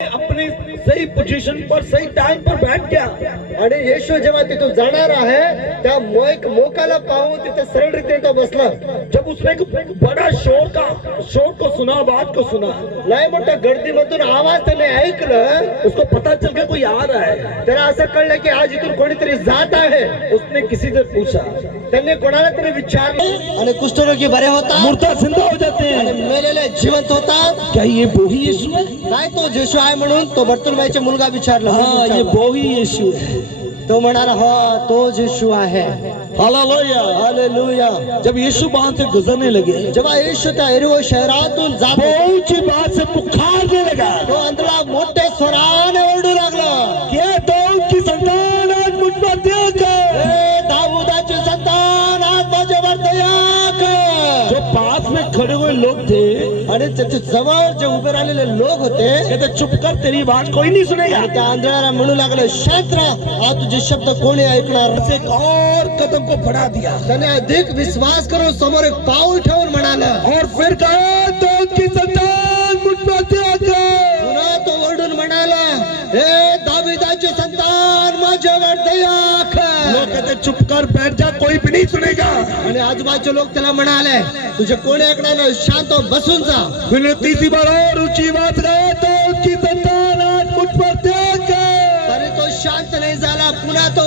अपनी सही पोजीशन पर सही टाइम पर बैठ गया आणि येशू जेव्हा तिथून जाणार आहे त्या मोकाला पाहून तिथे सरळ रीतीने तो बसला. जब उसने एक बड़ा शोर को सुना, आवाज को सुना, लय मोठ्या गर्दीमधून आवाज त्याने ऐकलं. उसको पता चल गया कोई आ रहा है. त्याला असं कळलं की आज इथून कोणीतरी जात आहे. उसने किसी से पूछा, त्यांनी कोणाला तरी विचारलं आणि कुष्ठरोगी बरे होतात, मुर्दा जिंदा हो जाते आणि हैं. मेलेले जिवंत होतात. क्या ये वही यीशु है? काय तो येशू आहे म्हणून तो बर्तुलमाईचा मुलगा विचारला. हाँ, ये वही यीशु है. तो म्हणाला हो तो येशू आहे. Hallelujah, hallelujah. जब यीशु वहां से गुजरने लगे, जेव्हा येशू त्या एरिओ शहरातून जात ऊंची बात से पुकारने लगा, तो आंधळा मोठ्या स्वराने ओरडू लागला, ये दाऊद की संतान आज मुझ पर दया कर. हे दाऊदाचे संतान आज माझ्यावर दया कर. जो पास में खड़े हुए लोग थे आणि त्याच्या जवळ जे उभे राहिलेले लोक होते कहते, चुप कर, तेरी बात कोई नहीं सुनेगा. त्या आंधळ्याला म्हणू लागले, शांत राहा, आज तुझे शब्द कोणी ऐकणार. एक और कदम को बढ़ा दिया त्याने अधिक विश्वास करून समोर एक पाऊल ठेवून म्हणाला, और फिर कहा, दाऊद की संतान मुझ पर दया कर. पुन्हा तो ओरडून म्हणाला, हे दाविदाचे संतान माझ्यावर दया कर. लोग कहते, चुप कर, बैठ जा, कोई भी नहीं सुनेगा. आणि आजूबाजूचे लोक त्याला म्हणाले, तुझे कोणी ऐकणार नाही, शांत हो, बसून जा. फिर तीसरी बार और ऊंची बात गए, दाऊद की संतान आज मुझ पर दया कर. तरी तो शांत नाही झाला. पुन्हा तो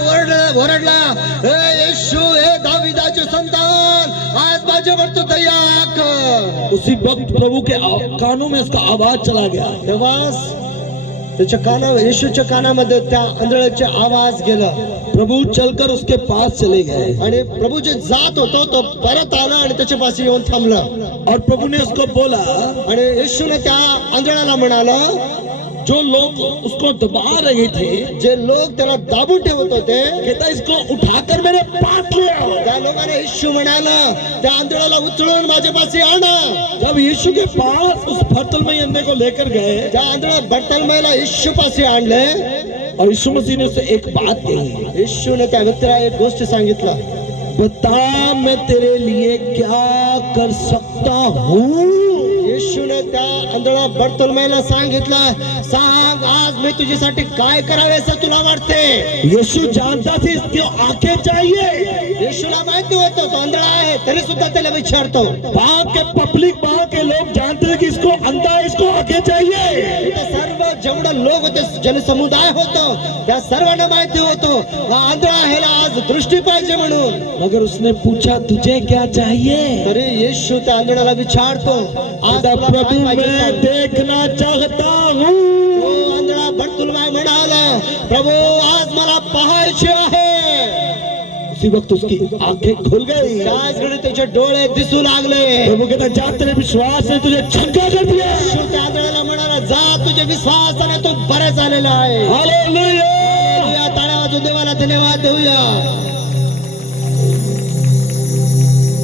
ओरडला, हे येशू, हे दाविदाचे संतान आज माझ्यावर तू दया कर. उसी वक्त प्रभु के कानों में उसका आवाज चला गया. तेव्हा त्याच्या येशूच्या कानामध्ये त्या आंधळ्याचा आवाज गेला. प्रभु चलकर उसके पास चले गए आणि प्रभू जे जात होतो तो परत आला आणि त्याच्या पाशी येऊन थांबला. और प्रभु ने उसको बोला, आणि येशूने त्या आंधळ्याला म्हणाला, जो लोग उसको दबा रहे थे, जे लोक त्याला दाबून ठेवत होते, कहता इसको उठाकर मेरे पास ले आओ. त्या लोकांना येशू म्हणाला, त्या आंधळ्याला उचलून माझ्या पाशी आणा. जब यीशु के पास उस भरतलमई अंधे को लेकर गए, त्या आंधळ्या बर्तलमईला येशू पाशी आणले. और यीशु मसीह ने उससे एक बात कही, येशूने त्या व्यक्तीला एक गोष्ट सांगितला, बता मैं तेरे लिए क्या कर सकता हूँ. येशूने त्या आंधळ्या बर्तलमईला सांगितलं, सांग आज मी तुझ्यासाठी काय करावे असं तुला वाटते. यीशु जानता था इसको आंखें चाहिए. येशूला माहिती होतं तो आंधळा आहे, तरी सुद्धा त्याला विचारतो. वहाँ के पब्लिक, वहाँ के लोग जानते थे कि इसको अंधा है, इसको आंखें चाहिए. इथं सर्व जेवढं लोक होते, जनसमुदाय होतं, त्या सर्वांना माहिती होतं हा आंधळा ह्याला आज दृष्टी पाहिजे म्हणून. मगर उसने पूछा, तुझे क्या चाहिए. तरी येशू त्या आंधळ्याला विचारतो, आज तुला प्रभु काय पाहिजे मैं सांग. देखना चाहता हूँ. तो आंधळा बर्तुलमाई म्हणाला, प्रभू आज मला पाहायचे आहे. उसी वक्त उसकी आंखें खुल गई. त्याच वेळी त्याचे डोळे दिसू लागले. प्रभु कहता, जा, तेरे विश्वास ने तुझे चंगा कर दिया. येशू त्या आंधळ्याला म्हणाला, जा, तुझे विश्वासाने तो बरे झालेला आहे. हालेलुया. हालेलुया. टाळ्या वाजवून देवाला धन्यवाद देऊया.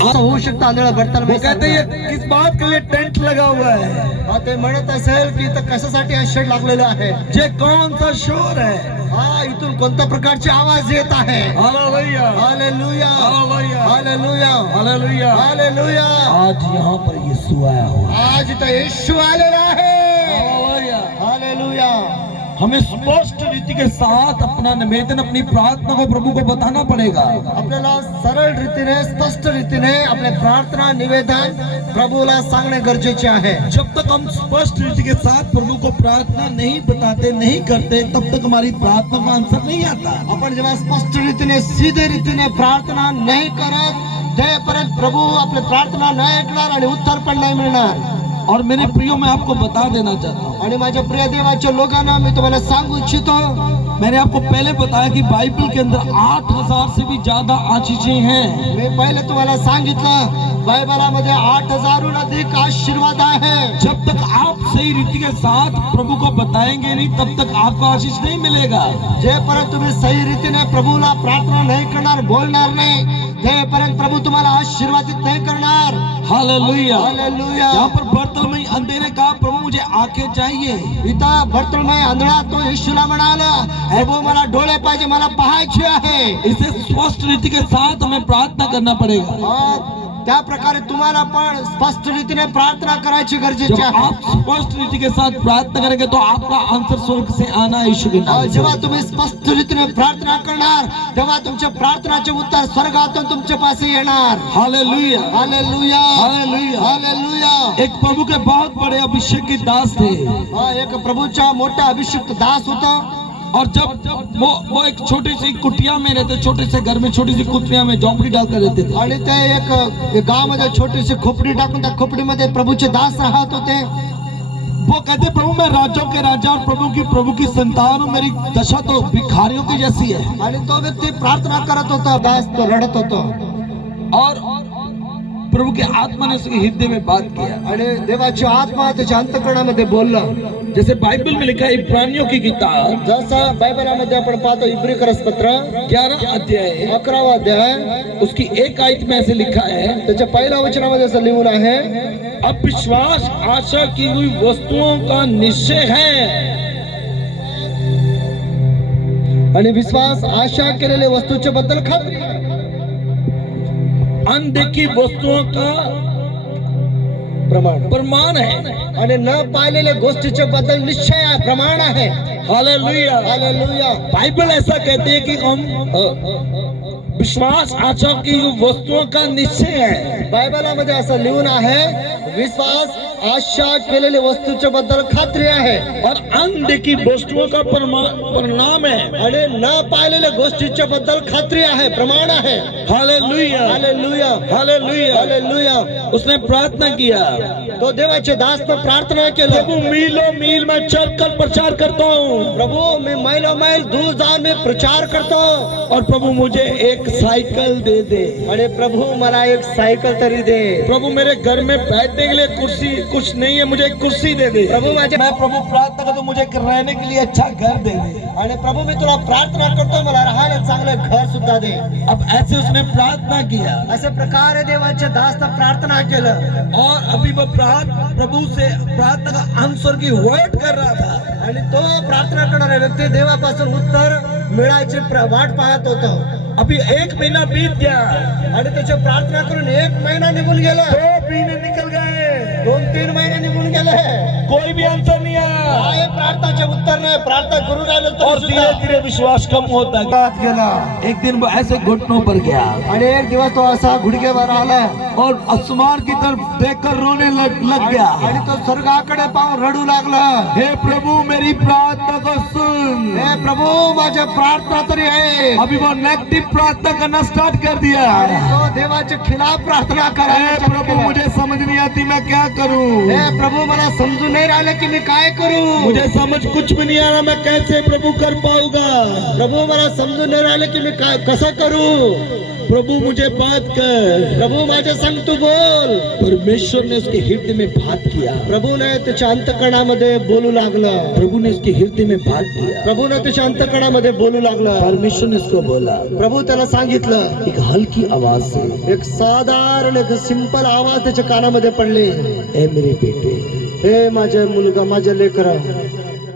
होऊ शकतं आंधळा बर्तलमाई वो कहते, ये किस बात के लिए टेंट लगा हुआ है. ते म्हणत असेल की इथं कशासाठी हा शेड लागलेला आहे. ये कौन सा शोर है. हा इथून कोणत्या प्रकारचे आवाज येत आहे. Hallelujah, hallelujah, hallelujah, hallelujah, hallelujah. Hallelujah. आज यहाँ पर यीशु आया हुआ है. आज इथं येशू आलेला आहे. हालेलुया. हालेलुया. हमें स्पष्ट रीति के साथ अपना निवेदन, अपनी प्रार्थना को प्रभु को बताना पड़ेगा. आपल्याला सरळ रीतीने, स्पष्ट रीतीने आपले प्रार्थना निवेदन प्रभूला सांगणे गरजेचे आहे. जब तक हम स्पष्ट रीति के साथ प्रभु को प्रार्थना नहीं बताते, नहीं करते, तब तक हमारी प्रार्थना का आंसर नहीं आता. आपण जेव्हा स्पष्ट रीतीने, सीधे रीतीने प्रार्थना नाही करत, ते परत प्रभू आपले प्रार्थना नाही ऐकणार आणि उत्तर पण नाही मिळणार. और मेरे प्रियो, मैं आपको बता देना चाहता हूँ, आणि माझ्या प्रिय देवाच्या लोकांना मी तुम्हाला सांगू इच्छितो, मैंने आपको पहले बताया कि बाइबल के अंदर 8000 से भी ज्यादा आशीषें हैं. मी पहिले तुम्हाला सांगितलं, बायबलामध्ये 8000हून अधिक आशीर्वाद आहे. जब तक आप सही रीति के साथ प्रभु को बताएंगे नहीं, तब तक आपको आशीष नहीं मिलेगा. जेपर्यंत तुम्ही सही रीतीने प्रभूला प्रार्थना नाही करणार, बोलणार नाही, तेपर्यंत प्रभू तुम्हाला आशीर्वादित नाही करणार. हालेलुया. हालेलुया. यहाँ पर बर्तलमई अंधे ने कहा, प्रभु मुझे आंखें चाहिए. इथं बर्तलमई आंधळा तो येशूला म्हणाला, प्रभू मला डोळे पाहिजे, मला पाहायचे आहे. इसे स्पष्ट रीति के साथ हमें प्रार्थना करना पड़ेगा. त्या प्रकारे तुम्हाला पण स्पष्ट रीतीने प्रार्थना करायची जब गरजेची आहे. आप स्पष्ट रीति के साथ प्रार्थना करेंगे तो आपका आंसर स्वर्ग से आना यीशु के नाम से। जेव्हा तुम्ही स्पष्ट रीतीने प्रार्थना करणार तेव्हा तुमच्या प्रार्थनाचे उत्तर स्वर्गातून तुमच्या पाशी येणार. Hallelujah hallelujah hallelujah. हालेलुया. एक प्रभु के बहुत बड़े अभिषेक के दास थे एक प्रभूचा मोठा अभिषिक्त दास होता. और जब वो एक छोटी सी कुटिया में रहते, छोटे से घर में छोटी सी कुटिया में झोंपड़ी डालकर रहते थे. आणि ते एक गावामध्ये छोटीशी खोपडी टाकून त्या खोपडीमध्ये प्रभूचे दास राहत होते. वो कहते प्रभु मैं राजाओं के राजा और प्रभु की संतान हूँ, मेरी दशा तो भिखारियों की जैसी है. आणि तो व्यक्ती प्रार्थना करत होता, दास तो रडत होता. और प्रभु की आत्मा ने उसके हृदय में बात किया. आणि देवाची आत्मा त्याच्या अंतःकरणामध्ये बोलला. जैसे बाइबल में लिखा है इब्रानियों की किताब जसं बायबलामध्ये आपण पाहतो इब्री पत्र 11 अध्याय 11वा अध्याय उसकी एक आयत में ऐसे लिखा है, त्याच्या पहिल्या वचनामध्ये असं लिहून आहे, अब विश्वास आशा की हुई वस्तुओं का निश्चय है आणि विश्वास आशा केलेल्या वस्तूच्या बद्दल खात्री, अनदेखी वस्तुओं का प्रमाण है आणि न पाहिलेल्या गोष्टीच्या बद्दल निश्चय आहे, प्रमाण आहे. Hallelujah hallelujah. बाइबल ऐसा कहते हैं कि हम विश्वास आशा की वस्तुओं का निश्चय है. बायबलामध्ये असं लिहून आहे, विश्वास आशा केलेल्या वस्तूच्या बद्दल खात्री आहे और अनदेखी वस्तुओं का परिणाम है. आणि न पाहिलेल्या गोष्टीच्या बद्दल खात्री आहे, प्रमाण आहे. Hallelujah hallelujah hallelujah. हालेलुया. उसने प्रार्थना किया, तो देवाचे दास ने प्रार्थना केलं, प्रभु मीलों मील में चलकर प्रचार करता हूँ प्रभु मी मैलो मैल दूर जाऊन मी प्रचार करतो. और प्रभु मुझे एक साइकिल दे दे. आणि प्रभु मला एक सायकल तरी दे. प्रभु मेरे घर में बैठने के लिए कुर्सी कुछ नहीं है, मुझे एक कुर्सी दे दे. प्रभु माझ्या मैं प्रभु प्रार्थना करता हूँ मुझे रहने के लिए अच्छा घर दे दे. आणि प्रभु मी तुला प्रार्थना करतो, मला राहायला चांगलं घर सुद्धा दे. अब ऐसे उसने प्रार्थना किया अशा प्रकारे देवाच्या दासने प्रार्थना केलं. और अभी वो प्रभु से प्रार्थना का आंसर की वेट कर रहा था. आणि तो प्रार्थना करणारा व्यक्ती देवापासून उत्तर मिळायची वाट पाहत होता. अभी 1 महीना बीत गया, आणि त्याची प्रार्थना करून 1 महिना निघून गेला, 2 महीने निकल गए, 2-3 महिने निघून गेले, कोई भी आंसर नहीं आया. काय प्रार्थनाचे उत्तर नाही. प्रार्थना करून राहिलो और धीरे धीरे विश्वास कम होता गया. गेला. एक दिन वो ऐसे घुटनों पर गया आणि एक दिवस तो असा गुडघेवर आला और आसमान की तरफ देखकर रोने लग गया. आणि तो स्वर्गाकडे पाहून रडू लागला. हे प्रभु मेरी प्रार्थना को सुन. हे प्रभु माझ्या प्रार्थना तरी आहे. अभी वो नेगेटिव प्रार्थना करना स्टार्ट कर दिया. तो देवाच्या खिलाफ प्रार्थना हे करायला प्रभु मुझे समझ नहीं आती मैं क्या करूं. हे प्रभु मला समजून नाही राहिलं की मी काय करू. मुझे समझ कुछ भी नहीं आ रहा, मैं कैसे प्रभु कर पाऊंगा. प्रभु मला समजून नाही राहिलं की मी काय कसं करू. प्रभु मुझे बात कर. प्रभु माझ्या संग तू बोल. परमेश्वर ने उसके हृदय में बात किया. प्रभूने त्याच्या अंतःकरणामध्ये बोलू लागलं. प्रभु ने उसके हृदय में बात किया. प्रभूने त्याच्या अंतःकरणामध्ये बोलू लागलं. परमेश्वर ने उसको बोला प्रभू त्याला सांगितलं. एक हल्की आवाज से, एक साधारण एक सिंपल आवाज त्याच्या कानामध्ये पडले. ए मेरे बेटे, हे माझे मुलगा, माझे लेकरा,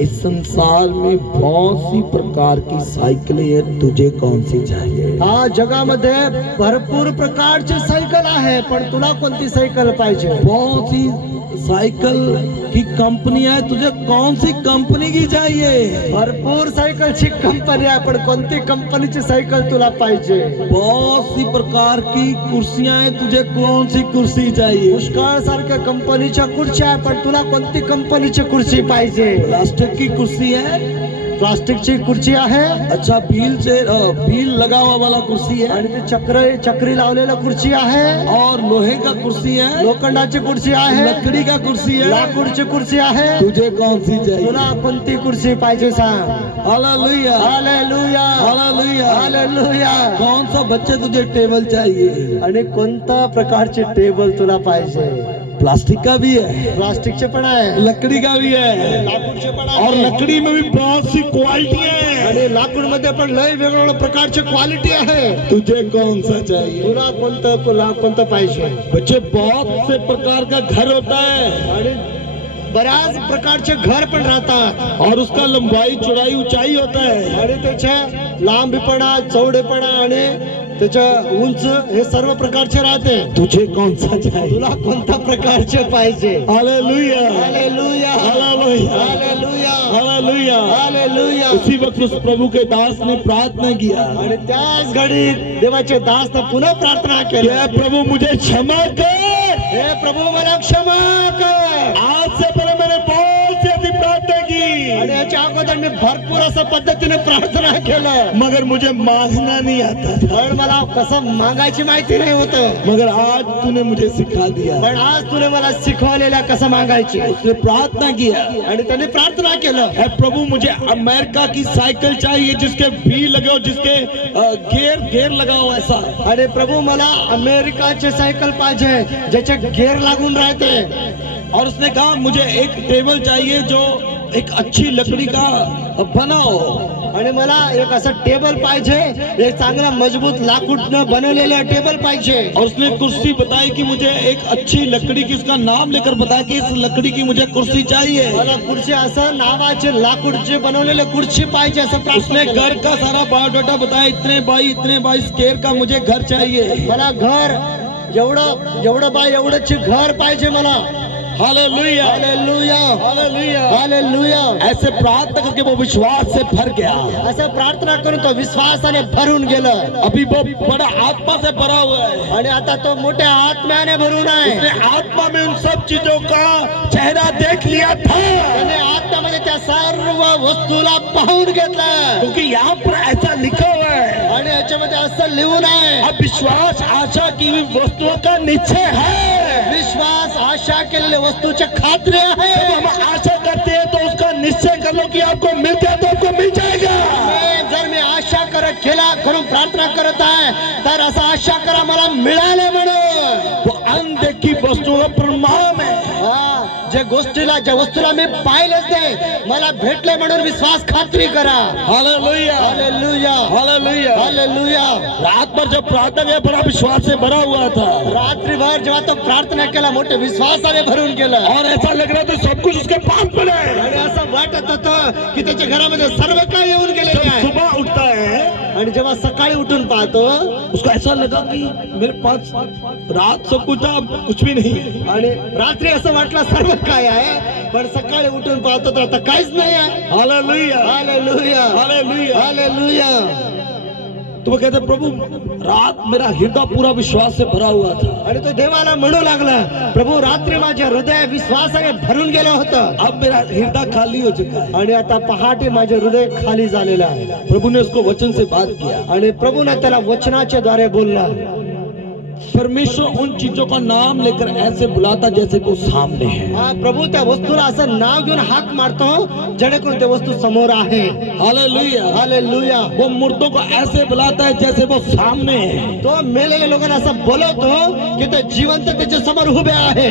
इस संसार में बहुत सी प्रकार की साइकिलें हैं, तुझे कौन सी चाहिए. हा जगामध्ये भरपूर प्रकारची सायकल आहे, पण तुला कोणती सायकल पाहिजे. बहुत सी साइकिल की कंपनी है, तुझे कौन सी कंपनी की चाहिए. भरपूर सायकलची कंपनी आहे, पण कोणती कंपनीची सायकल तुला पाहिजे. बहुत सी प्रकार की कुर्सियां हैं, तुझे कौन सी कुर्सी चाहिए. पुष्कळ सारख्या कंपनीच्या खुर्च्या आहे, पण तुला कोणती कंपनीची खुर्ची पाहिजे. प्लास्टिक की कुर्सी है, प्लास्टिकची खुर्ची आहे. अच्छा व्हील लगा हुआ वाला कुर्सी है, आणि ते चक्री लावलेला खुर्ची आहे. और लोहे का कुर्सी है, लोखंडाची खुर्ची आहे. लकड़ी का कुर्सी है. लाकूडची खुर्ची आहे. तुझे कौन सी चाहिए. तुला कोणती खुर्ची पाहिजे सांग. Hallelujah hallelujah hallelujah. हालेलुया. कौन सा बच्चे तुझे टेबल चाहिए. आणि कोणत्या प्रकारचे टेबल तुला पाहिजे. प्लास्टिक का भी है, प्लास्टिकचे पण आहे, लकड़ी का भी है, लाकूडचे पण और आहे. लकड़ी में भी बहुत सी क्वालिटी है. आणि लाकूड मध्ये पण लय वेगवेगळ्या प्रकारची क्वालिटी आहे. तुझे कौन सा चाहिए. तुला कोणतं पाहिजे. बच्चे बहुत से प्रकार का घर होता है आणि बऱ्याच प्रकारचे घर पण राहतात. और उसका लंबाई चौड़ाई ऊंचाई होता है. आणि त्याच्या लांबीपणा, चौडेपणा आणि त्याच्या उंच हे सर्व प्रकारचे राहते. तुझे कौन सा चाहिए? तुला कोणत्या प्रकारचे पाहिजे? Hallelujah, hallelujah, hallelujah, hallelujah, hallelujah. Hallelujah. उसी वक्त उस प्रभु के दास ने प्रार्थना किया, आणि त्याच घडीत देवाचे दास पुन्हा प्रार्थना केली, हे प्रभु मुझे क्षमा कर. हे प्रभू मला क्षमा कर. आज से पहले मैंने बहुत सी ऐसी प्रार्थना की, आणि याच्या अगोदर मी भरपूर असं पद्धतीने प्रार्थना केलं, मगर मुझे मांगना नहीं आता था. पण मला कसं मागायची माहिती नाही होतं. मगर आज तूने मुझे सिखा दिया. पण आज तुने मला शिकवलेल्या कसं मागायची. उसने प्रार्थना किया, आणि त्यांनी प्रार्थना केलं, हे प्रभु मुझे अमेरिका की साइकिल चाहिए जिसके व्हील लगे हो, जिसके गेयर लगा हो ऐसा. आणि प्रभू मला अमेरिकाचे सायकल पाहिजे ज्याचे गेअर लागून राहते. और उसने कहा मुझे एक टेबल चाहिए जो एक अच्छी लकड़ी का बना हो. आणि मला एक असं टेबल पाहिजे, एक चांगला मजबूत लाकूडनं बनवलेलं टेबल पाहिजे. और उसने कुर्सी बताई कि मुझे एक अच्छी लकड़ी की, उसका नाम लेकर बताया कि इस लकड़ी की मुझे कुर्सी चाहिए. मला खुर्ची असं नावाचे लाकूडचे बनवलेले खुर्ची पाहिजे असं प्रार्थना उसने केलं. घर का सारा बायोडाटा बताया, इतने बाई स्क्वायर का मुझे घर चाहिए. मला घर एवढं बाय एवढंच घर पाहिजे मला. Hallelujah, hallelujah, hallelujah. हालेलुया. ऐसे प्रार्थना करके वो विश्वास से भर गया. असं प्रार्थना करून तो विश्वासाने भरून गेलं. अभी वो बड़ा आत्मा से भरा हुआ है. आणि आता तो मोठ्या आत्म्याने भरून आहे. उसने आत्मा में उन सब चीजों का चेहरा देख लिया था, त्याने आत्म्यामध्ये त्या सर्व वस्तूला पाहून घेतलं. क्योंकि यहाँ पर ऐसा लिखा हुआ है, आणि याच्यामध्ये असं लिहून आहे, अब विश्वास आशा की हुई वस्तुओं का निश्चय है. विश्वास आशा केलेल्या वस्तूची खात्री आहे. जब हम आशा करते हैं तो उसका निश्चय कर लो कि आपको मिल गया तो आपको मिल जाएगा. जर मी आशा करून प्रार्थना करत आहे तर असं आशा करा मला मिळाले म्हणून. वो अनदेखी वस्तुओं का प्रमाण है. ज्या वस्तूला मी पाहिलेच नाही, मला भेटले म्हणून विश्वास खात्री करा. Hallelujah, hallelujah, hallelujah. हालेलुया. रात भर जब प्रार्थना किया बड़ा विश्वास से भरा हुआ था, रात्रीभर जेव्हा तो प्रार्थना केला मोठे विश्वासाने भरून गेलं. और ऐसा लग रहा था सब कुछ उसके पास पड़ा है. आणि असं वाटत होतं की त्याच्या घरामध्ये सर्व काही येऊन गेलेले आहे. सुबह उठता है, आणि जेव्हा सकाळी उठून पाहतो उसको ऐसा लगा कि मेरे पास रात सब कुछ था, अब कुछ भी नहीं. आणि रात्री असं वाटलं सर्व काय आहे, पण सकाळी उठून पाहतो तर आता काहीच नाही आहे. Hallelujah, hallelujah, hallelujah. हालेलुया. तो वो कहते प्रभु रात मेरा हृदय पूरा विश्वास से भरा हुआ था, आणि तो देवाला म्हणू लागला, प्रभू रात्री माझे हृदय विश्वासाने भरून गेलं होतं, अब मेरा हृदय खाली हो चुका है. आणि आता पहाटे माझे हृदय खाली झालेलं आहे. प्रभु ने उसको वचन से बात किया. आणि प्रभूने त्याला वचनाच्या द्वारे बोलला. परमेश्वर उन चीजों का नाम लेकर ऐसे बुलाता जैसे वो सामने है. हा प्रभू त्या वस्तूला असं नाव घेऊन हाक मारतो जेणेकरून ते वस्तू समोर आहे. Hallelujah, hallelujah. वो मुर्दों को ऐसे बुलाता है जैसे वो सामने है. तो मेलेल्या लोकांना असं बोलवतो की ते जिवंत त्याच्या समोर उभे आहे.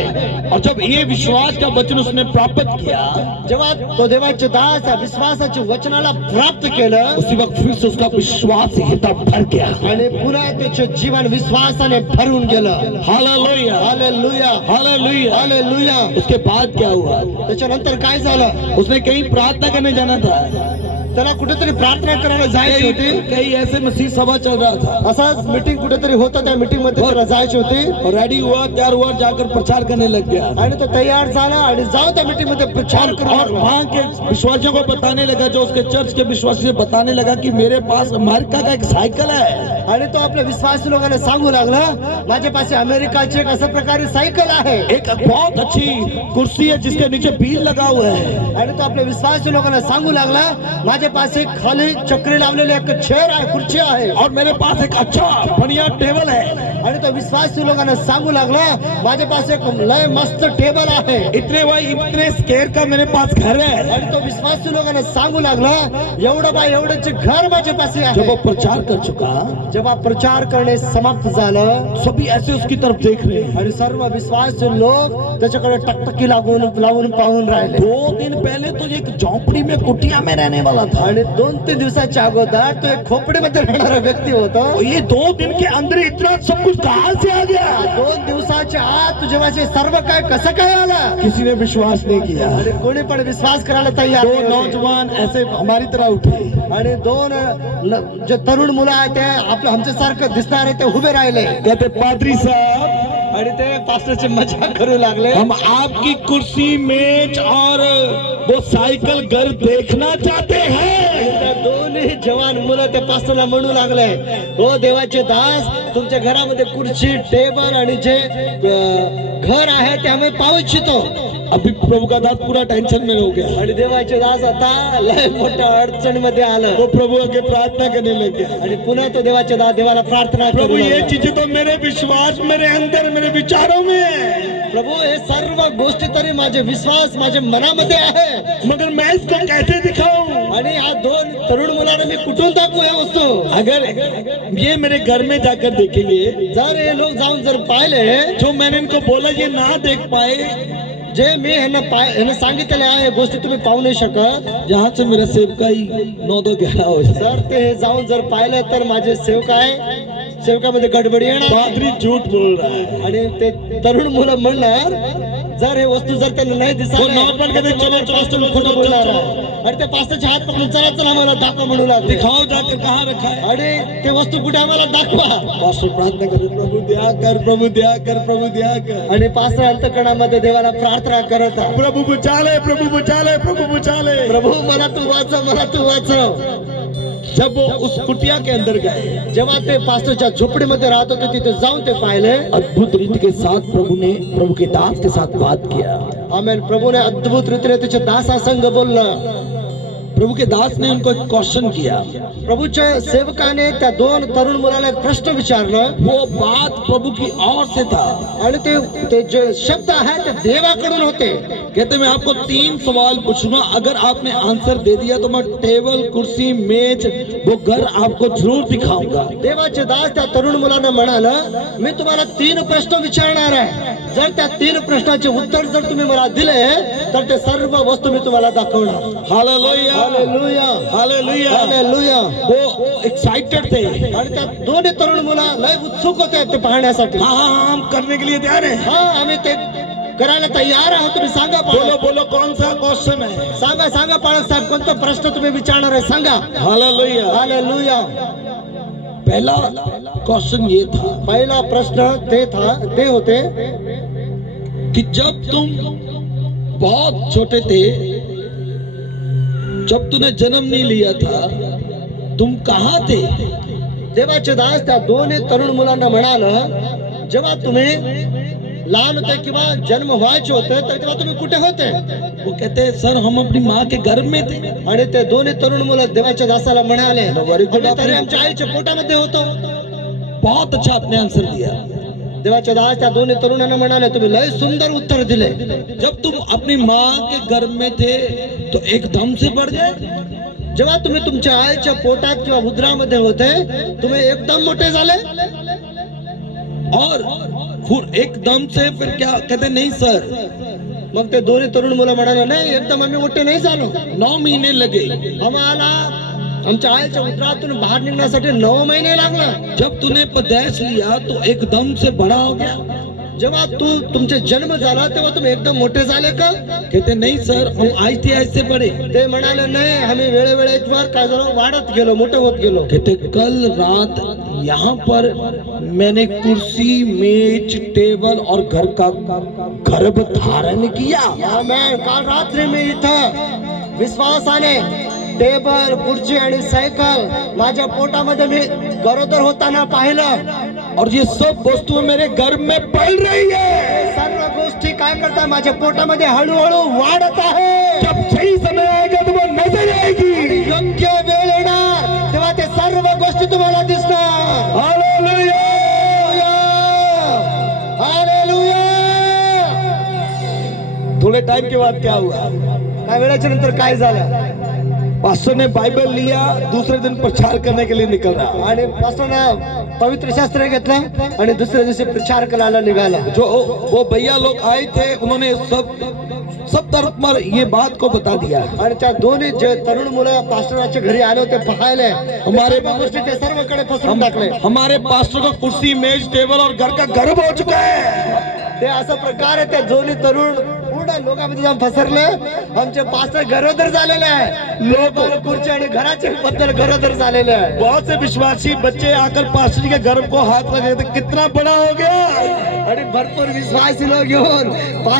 और जब ये विश्वास का वचन उसने प्राप्त किया, जेव्हा तो देवाचे दास विश्वासाच्या वचनाला प्राप्त केलं, उसी वक्त फिर से उसका विश्वास हृदय भर गया. आणि पुन्हा त्याचे जीवन विश्वासाने भरून गेलं. Hallelujah, hallelujah, hallelujah. हालेलुया. उसके बाद क्या हुआ? त्याच्यानंतर काय झालं? उसने कहीं प्रार्थना करने जाना था. त्याला कुठेतरी प्रार्थना करायला जायची होती. कहीं ऐसे मसीह सभा चल रहा था, असंच मीटिंग कुठेतरी होतं, त्या मीटिंग मध्ये त्याला जायची होती. और रेडी हुआ, तैयार हुआ, जाकर प्रचार करने लग गया. आणि तो तयार झाला आणि जाऊन त्या मीटिंग मध्ये प्रचार करू और लागला. वहाँ के विश्वासियों को बताने लगा, जो उसके चर्च के विश्वासी से बताने लगा कि मेरे पास अमेरिका का एक साइकिल है. आणि तो आपल्या विश्वासी लोकांना सांगू लागला, माझ्या पास अमेरिकाची एक अशा प्रकारे सायकल आहे. एक बहुत अच्छी कुर्सी है जिसके नीचे बील लगा हुआ है. आणि तो आपल्या विश्वासी लोकांना सांगू लागला, माझ्या पास एक खाली चक्री लावलेली एक चेअर आहे, खुर्ची आहे. और मेरे पास एक अच्छा बढ़िया टेबल है. आणि तो विश्वासी लोकांना सांगू लागला, माझ्या पास एक लय मस्त टेबल आहे. इतने स्क्वायर का मेरे पास घर है. आणि तो विश्वासी लोकांना सांगू लागला, एवढं बा एवढंच घर माझ्या पास जब आहे. वो प्रचार कर चुका, जेव्हा प्रचार करणे समाप्त झालं, सभी ऐसे उसकी तरफ देख रहे हैं। आणि सर्व विश्वासी लोक त्याच्याकडे टकटकी लावून लावून पाहून राहिले. 2 दिन पहले तो एक झोपड़ी में कुटिया में रहने वाला था, आणि 2-3 दिवसाच्या अगोदर तो एक खोपडीमध्ये राहणारा व्यक्ती होता. और ये 2 दिन के अंदर इतना सब कुछ कहां से आ गया? 2 दिवसाच्या आत तुझ्या माझे सर्व काय कसं काय आला? किसी ने विश्वास नहीं किया. आणि कोणी पण विश्वास करायला तयार 2 नाही होते. नौजवान ऐसे हमारी तरह उठे. आणि 2 जे तरुण मुलं आहेत ते आपलं आमच्यासारखं दिसणार आहे ते उभे राहिले. कहते पादरी साहब, आणि ते पास्टरची मजा करू लागले. हम आपकी कुर्सी मेज और वो साइकिल घर देखना चाहते हैं. त्या दोन्ही जवान मुलं त्या पास्टरला म्हणू लागले, हो देवाचे दास, तुमच्या घरामध्ये खुर्ची टेबल आणि जे घर आहे ते आम्ही पाहू इच्छितो. अभी प्रभु का दास पूरा टेंशन में हो गया. आणि देवाचे दास आता लय मोठ्या अडचणीमध्ये आलं. वो प्रभु के प्रार्थना करने लग गया. आणि पुन्हा तो देवाचे दास देवाला प्रार्थना प्रभु करू ये लागला. चीजें तो मेरे विश्वास, मेरे अंदर, मेरे विचारों में है, प्रभु हे सर्व गोष्टी तरी माझे विश्वास माझ्या मनामध्ये आहे, मगर मैं इसको कैसे दिखाऊं? आणि ह्या 2 तरुण मुलांना मी कुठून दाखवू या वस्तू? अगर ये मेरे घर में जाकर देखेंगे, जर हे लोक जाऊन जर पाहिले, जो मैंने इनको बोला ये ना देख पाए, जे मी ह्यांना सांगितलेले आहे गोष्टी तुम्ही पाहू नाही शकत, जहाँ से मेरा सेवकाई 9-2-11 हो जाए. जर ते हे जाऊन जर पाहिलं तर माझे सेवक आहे, सेवकामध्ये गडबडी येणार. पादरी झूठ बोल रहा है. आणि ते तरुण मुलं म्हणणार, जर हे वस्तू जर त्यांना नाही वो दिसणार, नॉर्मल कहते चलो पास्टर खोटं बोलणार आहे. आणि ते पास्टरचे हात पकडून चला चला आम्हाला दाखवा म्हणू लागले. दिखाओ जाकर कहाँ रखा है. आणि ते वस्तू कुठे आम्हाला दाखवा. पास्टर प्रार्थना करे, प्रभु दया कर, प्रभु दया कर, प्रभु दया कर. आणि पास्टर अंतकरणामध्ये देवाला प्रार्थना करत आहे, प्रभु बचा ले, प्रभु बचा ले, प्रभु बचा ले. प्रभू मला तू वाचव, मला तू वाचव. जब वो उस कुटिया के अंदर गए, जेव्हा ते पास्टरच्या झोपडीमध्ये राहत होते तिथे जाऊन ते पाहिले, अद्भुत रीति के साथ प्रभु ने प्रभु के दास के साथ बात किया. आमेन. प्रभूने अद्भुत रीतीने त्याच्या दासासंग बोललं. प्रभु के दास ने उनको एक क्वेश्चन किया. प्रभूच्या सेवकाने त्या 2 तरुण मुलाला एक प्रश्न विचारलं. वो बात प्रभु की ओर से था. आणि ते जे शब्द आहे ते देवाकडून होते. कहते मैं आपको 3 सवाल पूछूंगा, अगर आपने आंसर दे दिया तो मैं टेबल, कुर्सी, मेज, वो घर आपको जरूर दिखाऊंगा. देवाचे दास त्या तरुण मुलांना म्हणालं, मी तुम्हाला 3 प्रश्न विचारणार आहे. जर त्या 3 प्रश्नाचे उत्तर जर तुम्ही मला दिले तर ते सर्व वस्तू मी तुम्हाला दाखवणार. Hallelujah, hallelujah, hallelujah. हालेलुया. वो एक्साइटेड थे. आणि त्या 2 तरुण मुलं लय उत्सुक होते ते पाहण्यासाठी. हाँ हाँ हाँ, हम करने के लिए तैयार हैं. हा, आम्ही ते करायला तयार आहोत. तुम्ही सांगा बोलो पालक. बोलो कौन सा क्वेश्चन है. सांगा सांगा पालक साहेब, कोणता प्रश्न तुम्ही विचारणार आहे सांगा. हालेलुया. हालेलुया. पहला क्वेश्चन ये था पहिला प्रश्न ते होते कि जब तुम बहुत छोटे थे, जब तूने जन्म नहीं लिया था, तुम कहाँ थे. देवाचे दास त्या 2 तरुण मुलांना म्हणालं, जेव्हा तुम्ही लहान होते किंवा जन्म व्हायचे होते तर तेव्हा तुम्ही कुठे होते? वो कहते हैं सर हम अपनी माँ के गर्भ में थे. आणि ते 2 तरुण मुलं देवाच्या दासाला म्हणाले, Very good. आम्ही तरी आमच्या आईच्या पोटामध्ये होतो. बहुत अच्छा आपने आंसर दिया. देवाच्या दास त्या 2 तरुणांना म्हणाले, तुम्ही लय सुंदर उत्तर दिले. जब तुम अपनी माँ के गर्भ में थे तो एकदम से बढ़ गए. जेव्हा तुम्ही तुमच्या आईच्या पोटात किंवा उदरामध्ये होते तुम्ही एकदम मोठे झाले. और फिर एकदम से फिर क्या कहते नहीं सर, मग ते 2 तरुण मुलं म्हणाले, नाही एकदम आम्ही मोठे नाही झालो. 9 महीने लगे. आम्हाला आमच्या आईच्या उदरातून बाहेर निघण्यासाठी 9 महिने लागला. जब तूने पदेश लिया तो एकदम से बड़ा हो गया. जेव्हा तुमचे जन्म झाला तेव्हा तुम्ही एकदम मोठे झाले का? कहते नहीं सर हम आहिस्ते आहिस्ते बढ़े. ते म्हणाले, नाही आम्ही वेळेवेळेवर काय झालो वाढत गेलो, मोठे होत गेलो. कहते कल रात यहाँ पर मैंने कुर्सी, मेज, टेबल और घर का गर्भ धारण किया. आमेन. काल रात्री मी इथं विश्वासाने टेबल, खुर्ची आणि सायकल माझ्या पोटामध्ये मी गरोदर होताना पाहिलं. और ये सब वस्तुएं मेरे गर्भ में पल रही है. सर्व गोष्टी काय करतात माझ्या पोटामध्ये हळूहळू वाढत आहे. जब सही समय आएगा तो वो नजर आएगी. योग्य वेळ येणार तेव्हा ते सर्व गोष्टी तुम्हाला दिसणार. हालेलुया. हालेलुया. थोड़े टाइम के बाद क्या हुआ, काय वेळाच्या नंतर काय झालं? पास्टर ने बाइबल लिया, दूसरे दिन प्रचार करने के लिए निकल रहा। आणि पास्टरनं पवित्र शास्त्र घेतलं आणि दुसऱ्या दिवशी प्रचार करायला निघाला. जो वो भैया लोग आए थे, उन्होंने सब तरफ पर ये बात को बता दिया। आणि त्या दोन्ही जे तरुण मुलं पास्टराच्या घरी आले होते पाहायला, हमारे गोष्टी ते सर्वकडे पसरून टाकले. हमारे पास्टर को कुर्सी, मेज, टेबल और घर का गर्व हो चुका है। ते असा प्रकार आहे, त्या दोन्ही तरुण पूर्ण लोकांमध्ये जाऊन फसरले. आमचे पास्टर गरोदर झालेले आहे, लोक खुर्ची आणि घराचे बद्दल गरोदर झालेले आहे. बहुत से विश्वासी बच्चे आकर पास्टर जी के गर्भ को हाथ लगे थे, कितना बड़ा हो गया। आणि भरपूर विश्वासी लोक येऊन